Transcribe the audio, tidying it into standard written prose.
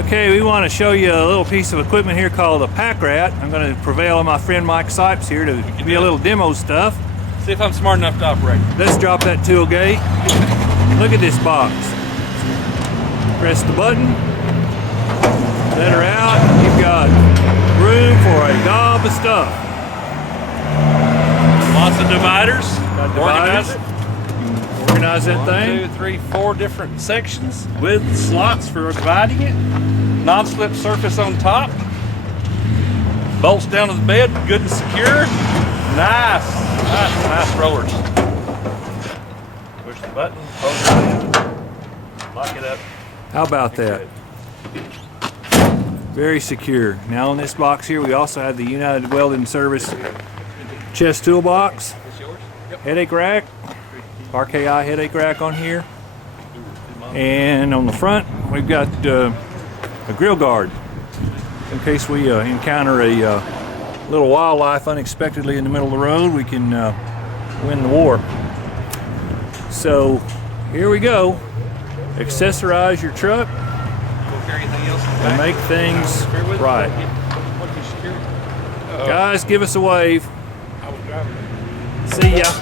Okay, we want to show you a little piece of equipment here called a pack rat. I'm going to prevail on my friend Mike Sipes here to be a little demo stuff. See if I'm smart enough to operate. Let's drop that tool gate. Look at this box. Press the button. Let her out. You've got room for a gob of stuff. Lots of dividers. Got dividers. Organize that thing. 1, 2, 3, 4 different sections with slots for dividing it. Non-slip surface on top. Bolts down to the bed, good and secure. Nice rollers. Push the button, hold it in, lock it up. How about that? Very secure. Now on this box here, we also have the United Welding Service chest toolbox, headache rack, RKI headache rack on here, and on the front we've got a grill guard in case we encounter a little wildlife unexpectedly in the middle of the road. We can win the war. So here we go. Accessorize your truck and make things right. Guys, give us a wave. See ya.